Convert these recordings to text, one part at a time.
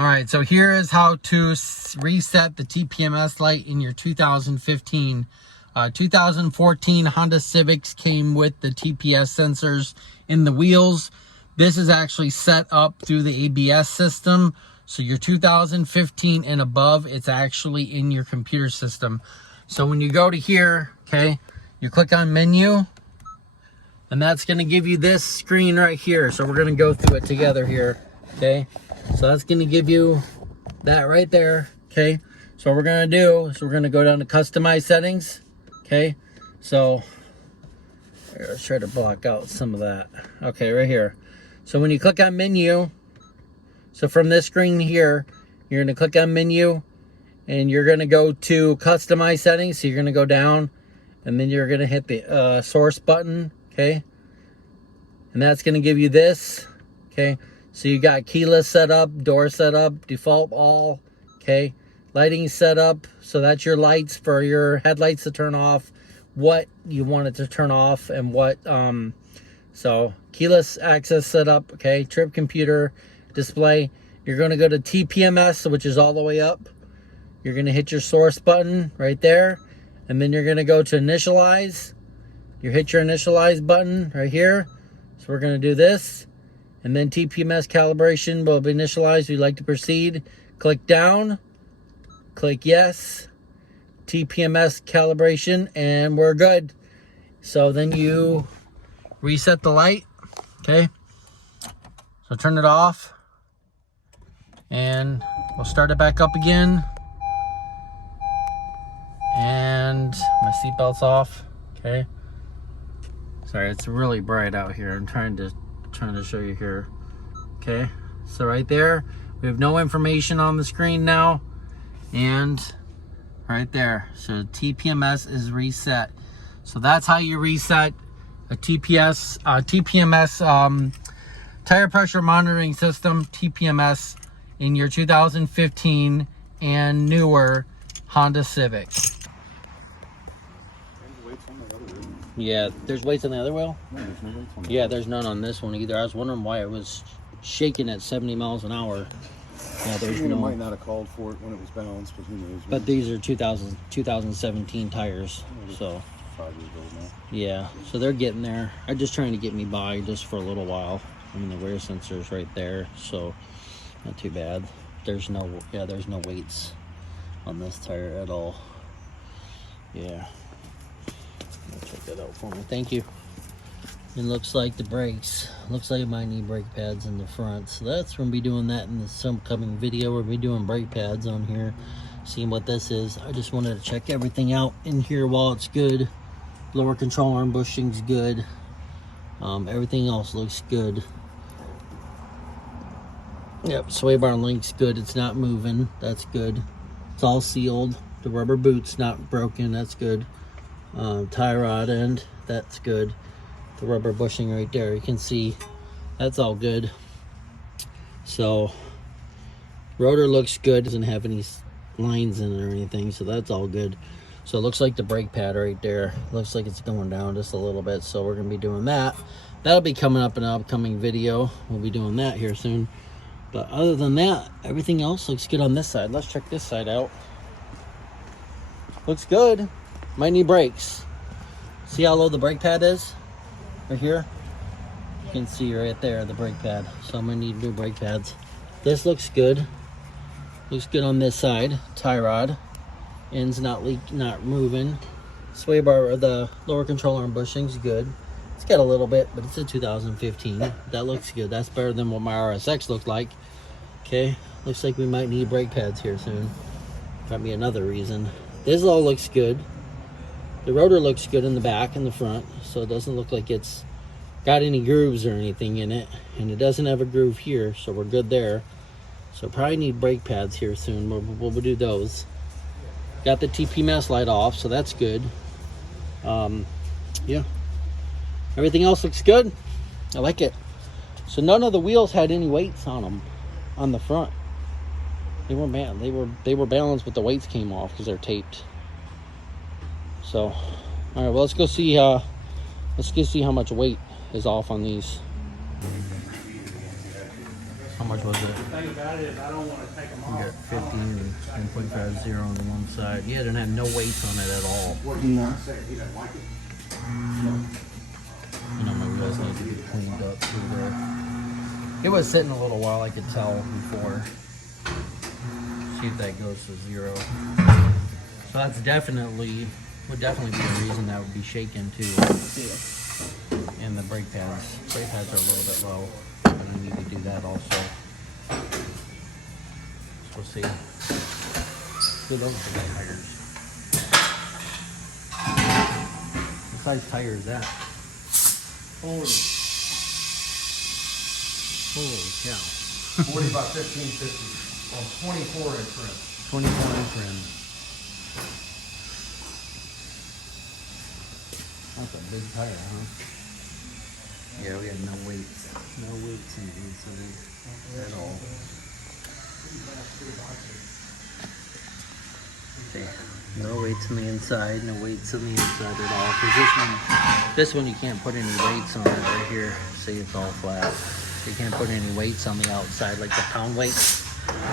All right, so here is how to reset the TPMS light in your 2015. 2014 Honda Civics came with the TPS sensors in the wheels. This is actually set up through the ABS system. So your 2015 and above, it's actually in your computer system. So when you go to here, okay, you click on menu, and that's gonna give you this screen right here. So we're gonna go through it together here, okay? So that's gonna give you that right there, okay? So what we're gonna do is we're gonna go down to customize settings, okay? So let's try to block out some of that. Okay, right here. So when you click on menu, so from this screen here, you're gonna click on menu and you're gonna go to customize settings. So you're gonna go down and then you're gonna hit the source button, okay? And that's gonna give you this, okay? So you got keyless setup, door setup, default all, okay? Lighting setup, so that's your lights for your headlights to turn off, what you want it to turn off, and what, so keyless access setup, okay? Trip computer, display. You're gonna go to TPMS, which is all the way up. You're gonna hit your source button right there, and then you're gonna go to initialize. You hit your initialize button right here. So we're gonna do this, and then TPMS calibration will be initialized. We'd like to proceed. Click down, click yes, TPMS calibration, and we're good. So then you reset the light, okay? So turn it off, and we'll start it back up again. And my seatbelt's off, okay? Sorry, it's really bright out here. I'm trying to show you here. Okay, so right there, we have no information on the screen now, and right there, so TPMS is reset. So that's how you reset a TPMS tire pressure monitoring system, TPMS, in your 2015 and newer Honda Civic. Yeah, there's weights on the other wheel? No, there's no weights on the Yeah, there's none on this one either. I was wondering why it was shaking at 70 miles an hour. Yeah, there's no. It might not have called for it when it was balanced, but who knows? But these are 2017 tires, so 5 years old now. yeah, so they're getting there. I'm just trying to get me by just for a little while. I mean, the rear sensor's right there, so not too bad. There's no weights on this tire at all. Yeah. Check that out for me. Thank you. It looks like the brakes. Looks like it might need brake pads in the front. So that's going to be doing that in this upcoming video. We'll be doing brake pads on here, seeing what this is. I just wanted to check everything out in here while it's good. Lower control arm bushing's good. Everything else looks good. Yep, sway bar link's good. It's not moving. That's good. It's all sealed. The rubber boot's not broken. That's good. Tie rod end, that's good. The rubber bushing right there, you can see that's all good. So rotor looks good, doesn't have any lines in it or anything, so that's all good. So it looks like the brake pad right there looks like it's going down just a little bit, so we're gonna be doing that. That'll be coming up in an upcoming video. We'll be doing that here soon. But other than that, everything else looks good on this side. Let's check this side out. Looks good. Might need brakes. See how low the brake pad is? Right here? You can see right there the brake pad. So I'm gonna need new brake pads. This looks good. Looks good on this side. Tie rod. End's not moving. Sway bar, the lower control arm bushing's good. It's got a little bit, but it's a 2015. That looks good. That's better than what my RSX looked like. Okay. Looks like we might need brake pads here soon. Might be another reason. This all looks good. The rotor looks good in the back and the front, so it doesn't look like it's got any grooves or anything in it, and it doesn't have a groove here, so we're good there. So probably need brake pads here soon. We'll do those. Got the TPMS light off, so that's good. Yeah, everything else looks good. I like it. So none of the wheels had any weights on them on the front. They weren't bad. They were balanced, but the weights came off because they're taped. So, all right, well, let's go see how much weight is off on these. How much was it? The thing about it is I don't want to take them You off. got 50 and 1.50 on the one side. Yeah, it didn't have no weights on it at all. No. You know, my wheels need to be cleaned up through there. It was sitting a little while, I could tell before. See if that goes to 0. So that's would definitely be a reason that would be shaking too. And the brake pads are a little bit low. I'm gonna need to do that also. So we'll see. Good those are the tires. What size tire is that? Holy cow. 40 by 15, 50. On 24 inch rim. 24 inch rim. That's a big tire, huh? Yeah, we had no weights. No weights in the inside at all. See, no weights on the inside, no weights on the inside at all. Because this one you can't put any weights on it right here. See, it's all flat. You can't put any weights on the outside, like the pound weights.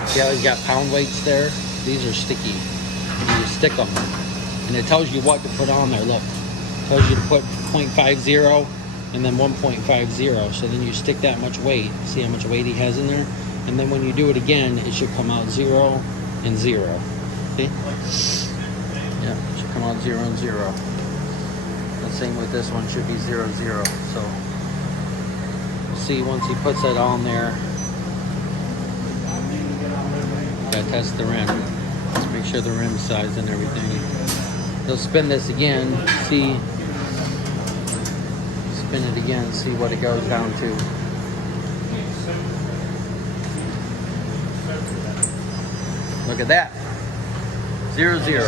See how you got pound weights there? These are sticky. You stick them, and it tells you what to put on there. Look, it tells you to put 0.50 and then 1.50. So then you stick that much weight. See how much weight he has in there? And then when you do it again, it should come out 0 and 0. See? Yeah, it should come out 0 and 0. The same with this one, should be 0, 0. So we'll see once he puts that on there. Gotta test the rim. Let's make sure the rim size and everything. He'll spin this again, see. Spin it again, see what it goes down to. Look at that. 0, 0.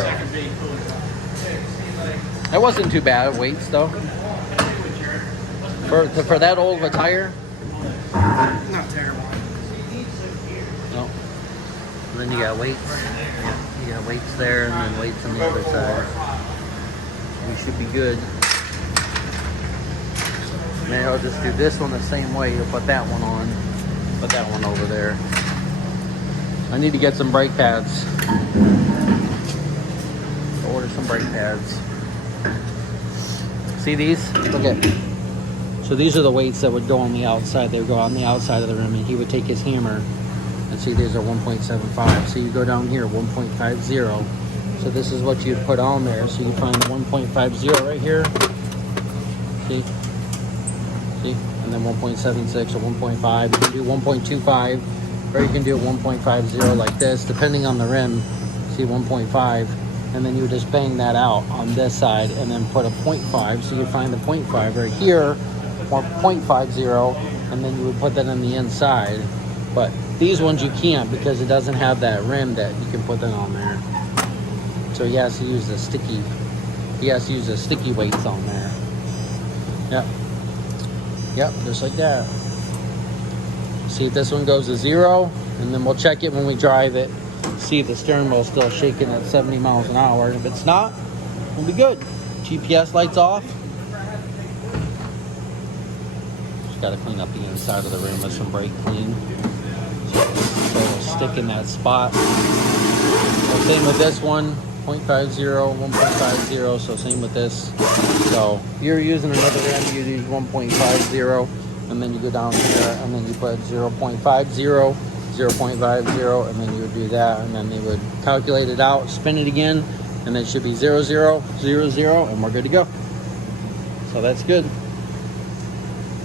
That wasn't too bad weights though. For that old of a tire? Not terrible. No. And then you got weights. You got weights there and then weights on the other side. We should be good. Maybe I'll just do this one the same way. You'll put that one on. Put that one over there. I need to get some brake pads. Order some brake pads. See these? Look at. So these are the weights that would go on the outside. They would go on the outside of the rim, and he would take his hammer. And see, these are 1.75. So you go down here, 1.50. So this is what you'd put on there. So you find the 1.50 right here. See? See? And then 1.76 or 1.5. You can do 1.25, or you can do 1.50 like this, depending on the rim. See, 1.5. And then you would just bang that out on this side and then put a 0.5. So you find the 0.5 right here, or 0.50, and then you would put that on the inside. But these ones you can't because it doesn't have that rim that you can put that on there. So he has to use the sticky. He has to use the sticky weights on there. Yep. Yep, just like that. See if this one goes to 0, and then we'll check it when we drive it. See if the steering wheel's still shaking at 70 miles an hour. If it's not, we'll be good. GPS lights off. Just gotta clean up the inside of the rim with some brake clean. So it'll stick in that spot. So same with this one, 0.50, 1.50, so same with this. So if you're using another rim, you use 1.50, and then you go down here, and then you put 0.50, 0.50, and then you would do that, and then they would calculate it out, spin it again, and then it should be 0, 0, 0, 0, and we're good to go. So that's good.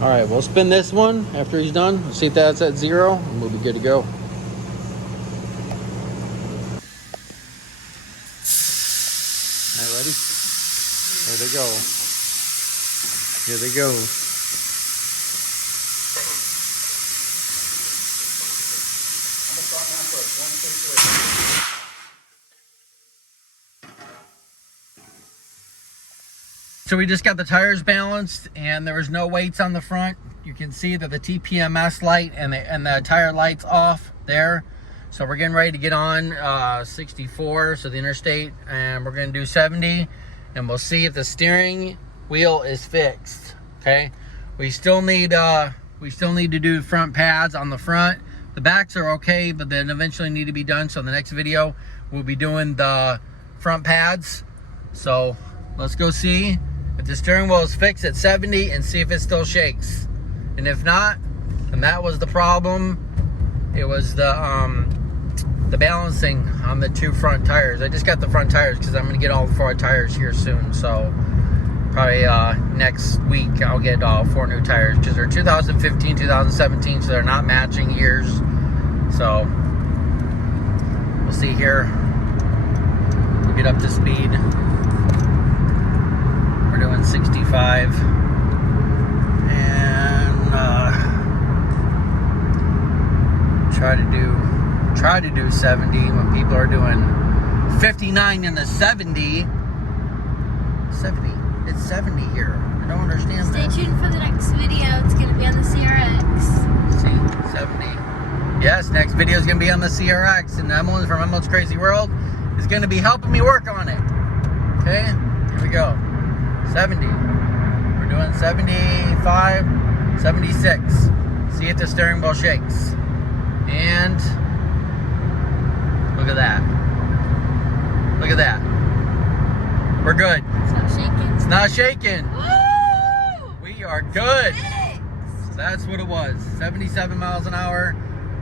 All right, we'll spin this one after he's done. We'll see if that's at 0, and we'll be good to go. All right, ready? There they go. Here they go. So we just got the tires balanced, and there was no weights on the front. You can see that the TPMS light and the tire light's off there. So we're getting ready to get on 64, so the interstate, and we're gonna do 70, and we'll see if the steering wheel is fixed. Okay, we still need to do front pads on the front, The backs are okay, but then eventually need to be done. So in the next video, we'll be doing the front pads. So let's go see if the steering wheel is fixed at 70 and see if it still shakes. And if not, then that was the problem. It was the balancing on the 2 front tires. I just got the front tires because I'm going to get all 4 tires here soon. So probably next week I'll get 4 new tires because they're 2015, 2017, so they're not matching years. So we'll see here. We'll get up to speed. We're doing 65 and try to do 70 when people are doing 59 in the 70. 70. It's 70 here. I don't understand that. Stay tuned for the next video. It's going to be on the CRX. See, 70. Yes, next video is going to be on the CRX, and Emily from Emily's Crazy World is going to be helping me work on it. Okay, here we go. 70. We're doing 75, 76. See if the steering wheel shakes. And look at that. Look at that. We're good. It's not shaking. It's not shaking. Woo! We are good. Six. So that's what it was. 77 miles an hour,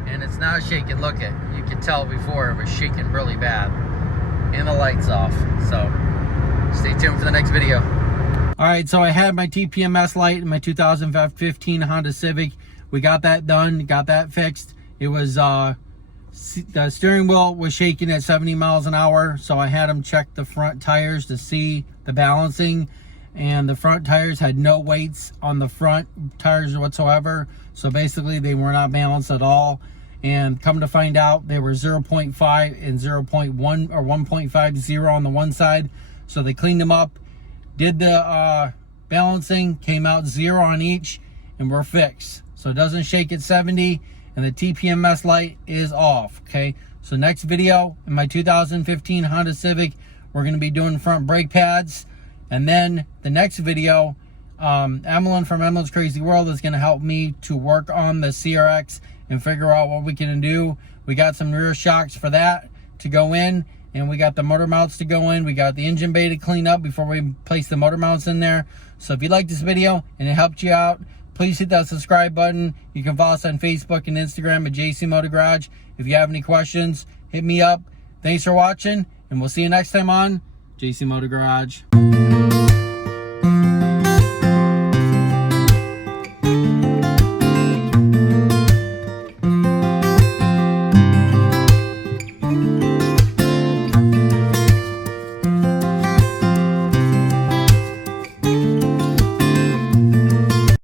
and it's not shaking. Look it. You could tell before it was shaking really bad. And the light's off. So stay tuned for the next video. All right, so I had my TPMS light in my 2015 Honda Civic. We got that done, got that fixed. It was the steering wheel was shaking at 70 miles an hour, so I had them check the front tires to see the balancing, and the front tires had no weights on the front tires whatsoever, so basically they were not balanced at all. And come to find out, they were 0.5 and 0.1 or 1.50 on the one side. So they cleaned them up, did the balancing, came out 0 on each, and we're fixed. So it doesn't shake at 70, and the TPMS light is off. Okay, so next video in my 2015 Honda Civic, we're going to be doing front brake pads. And then the next video, Emily from Emily's Crazy World is going to help me to work on the CRX and figure out what we can do. We got some rear shocks for that to go in, and we got the motor mounts to go in. We got the engine bay to clean up before we place the motor mounts in there. So if you like this video and it helped you out, please hit that subscribe button. You can follow us on Facebook and Instagram at JC Motor Garage. If you have any questions, hit me up. Thanks for watching, and we'll see you next time on JC Motor Garage.